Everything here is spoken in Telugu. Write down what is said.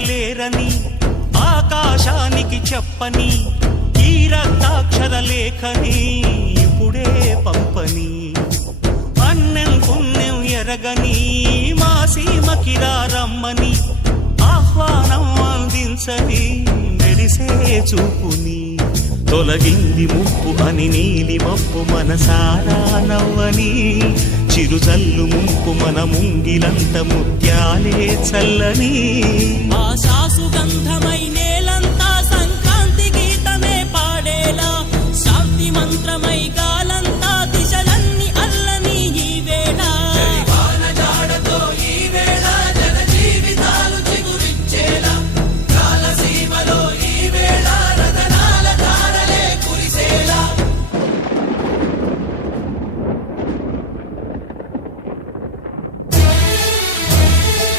పలకలేరని ఆకాశానికి చెప్పని ఈ రక్తాక్షర లేఖని ఇప్పుడే పంపని. అన్నెం పుణ్యం ఎరగని మా సీమకి రమ్మని ఆహ్వానం అందించని మెరిసే చూపుని. తొలగింది ముప్పు అని నీలి మప్పు మనసారా నవ్వని చిరుజల్లు ముంపు మన ముంగిలంత ముత్యాలే చల్లని.